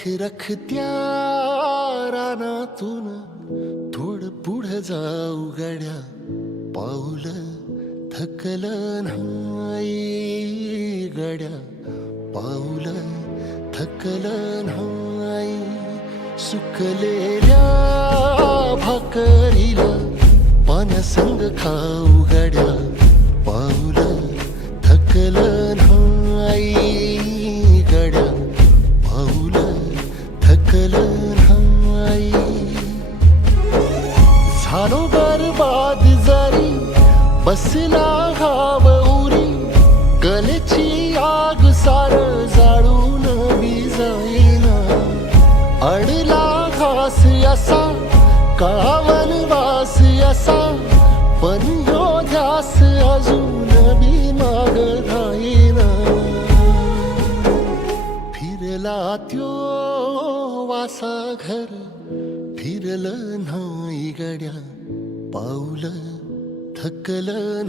रखरखत्या रानातून थोडं पुढं जाऊ गड्या, पाऊल थकलं नाही गड्या, पाऊल थकलं नाही. सुकलेल्या भाकरीला पाण्यासंग खाऊ गड्या, पाऊल थकलं नाही गड्या, पाऊल थकलं नाही. झालो बरबाद जरी बसला घाव उरी, कलेची आग सार जाळून विजाईना. अडला घास असा काळा वनवास असा, पण ह्यो ध्यास अजून बी माग राहीना. फिरला त्यो वासा घर, फिरलं नाही गड्या, पाऊल थकलं